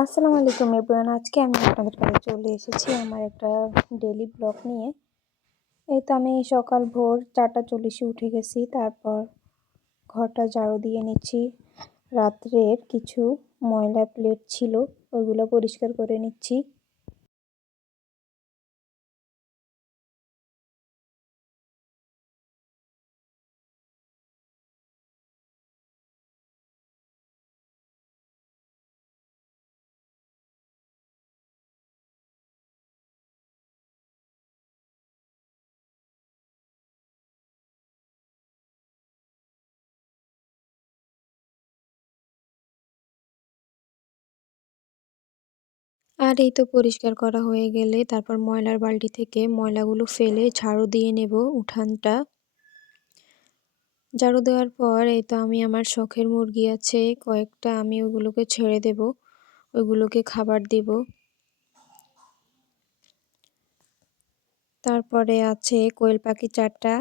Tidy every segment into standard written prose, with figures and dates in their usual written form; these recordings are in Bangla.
আসসালামু আলাইকুম এভরিওয়ান। আজকে আমি আপনাদের কাছে চলে এসেছি আমার একটা ডেইলি ব্লগ নিয়ে। এই তো আমি সকাল ভোর 4:40-এ উঠে গেছি। তারপর ঘরটা ঝাড়ু দিয়ে নিচ্ছি। রাত্রের কিছু ময়লা প্লেট ছিল, ওইগুলো পরিষ্কার করে নিচ্ছি। আর এই তো পরিষ্কার করা হয়ে গেলে তারপর ময়লার বালতি থেকে ময়লাগুলো ফেলে ঝাড়ু দিয়ে নেব উঠানটা। ঝাড়ু দেওয়ার পর এই তো আমি আমার শখের মুরগি আছে কয়েকটা, আমি ওগুলোকে ছেড়ে দেব, ওইগুলোকে খাবার দিব। তারপরে আছে কোয়েল পাখি চারটা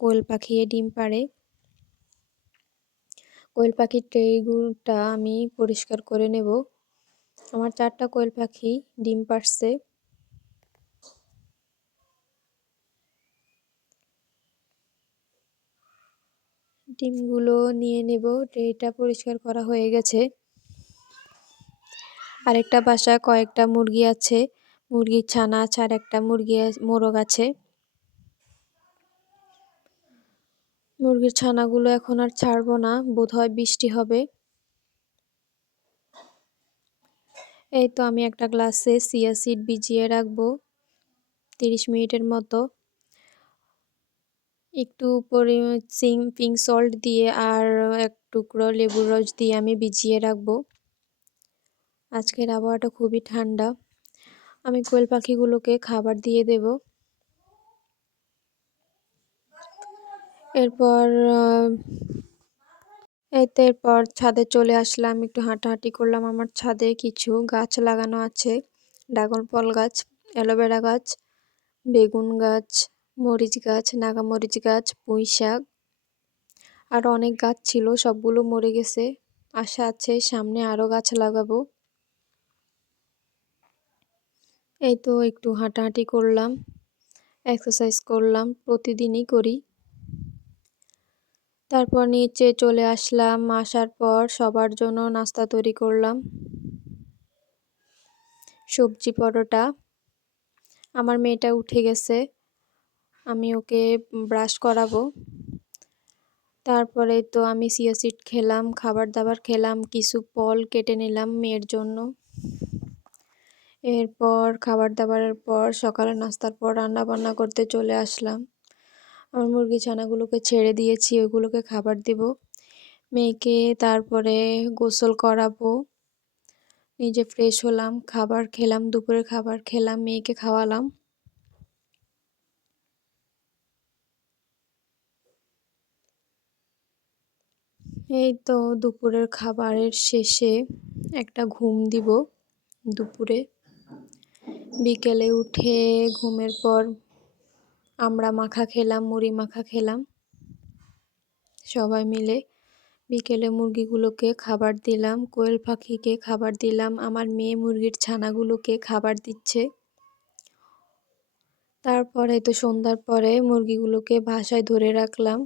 কোয়েল পাখি ডিম পাড়ে। কোয়েল পাখির ট্রেগুলোটা আমি পরিষ্কার করে নেব। আমার 4টা কোয়েল পাখি ডিম পাড়ছে। ডিমগুলো নিয়ে নেব। ট্রেটা পরিষ্কার করা হয়ে গেছে। আরেকটা বাসায় কয়েকটা মুরগি আছে, মুরগির ছানা আছে, আর একটা মোরগ আছে। মুরগির ছানাগুলো এখন আর ছাড়বো না, বোধহয় বৃষ্টি হবে। এই তো আমি একটা গ্লাসে চিয়া সিড ভিজিয়ে রাখবো 30 মিনিটের মতো। একটু পিঙ্ক সল্ট দিয়ে আর এক টুকরো লেবুর রস দিয়ে আমি ভিজিয়ে রাখবো। আজকের আবহাওয়াটা খুবই ঠান্ডা। আমি কোয়েল পাখিগুলোকে খাবার দিয়ে দেব। এরপর ছাদে চলে আসলাম, একটু হাঁটাহাঁটি করলাম। আমার ছাদে কিছু গাছ লাগানো আছে, ড্রাগন ফল গাছ, অ্যালোভেরা গাছ, বেগুন গাছ, মরিচ গাছ, নাগামরিচ গাছ, পুঁই শাক, আর অনেক গাছ ছিল, সবগুলো মরে গেছে। আশা আছে সামনে আরো গাছ লাগাবো। এই তো একটু হাঁটাহাঁটি করলাম, এক্সারসাইজ করলাম, প্রতিদিনই করি। তারপর নিচে চলে আসলাম, আসার পর সবার জন্য নাস্তা তৈরি করলাম। সবজি পরোটা। আমার মেয়েটা উঠে গেছে, আমি ওকে ব্রাশ করাবো। তারপরে তো আমি চিয়া সিড খেলাম, খাবার দাবার খেলাম, কিছু ফল কেটে নিলাম মেয়ের জন্য। এরপর খাবার দাবারের পর সকালে নাস্তার পর রান্না বান্না করতে চলে আসলাম। আমার মুরগি ছানাগুলোকে ছেড়ে দিয়েছি, ওইগুলোকে খাবার দিব। মেয়েকে তারপরে গোসল করাবো। নিজে ফ্রেশ হলাম, খাবার খেলাম, দুপুরে খাবার খেলাম, মেয়েকে খাওয়ালাম। এই তো দুপুরের খাবারের শেষে একটা ঘুম দিব দুপুরে। বিকেলে উঠে ঘুমের পর আমরা মাখা খেলাম, মুড়ি মাখা খেলাম সবাই মিলে। বিকেলে মুরগিগুলোকে খাবার দিলাম, কোয়েল পাখিকে খাবার দিলাম, আমার মেয়ে মুরগির ছানাগুলোকে খাবার দিচ্ছে। তারপরে তো সন্ধ্যার পরে মুরগিগুলোকে বাসায় ধরে রাখলাম।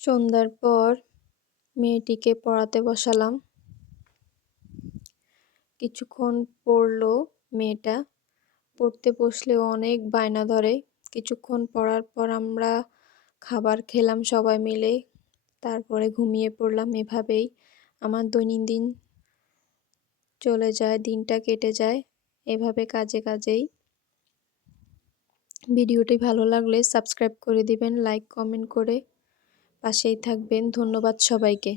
সন্ধ্যার পর মেয়েটিকে পড়াতে বসালাম। কিছুক্ষণ পড়লো মেয়েটা, পড়তে বসলেও অনেক বায়না ধরে। কিছুক্ষণ পড়ার পর আমরা খাবার খেলাম সবাই মিলে, তারপরে ঘুমিয়ে পড়লাম। এভাবেই আমার দৈনন্দিন চলে যায়, দিনটা কেটে যায় এভাবে কাজে কাজেই। ভিডিওটি ভালো লাগলে সাবস্ক্রাইব করে দিবেন, লাইক কমেন্ট করে পাশেই থাকবেন। ধন্যবাদ সবাইকে।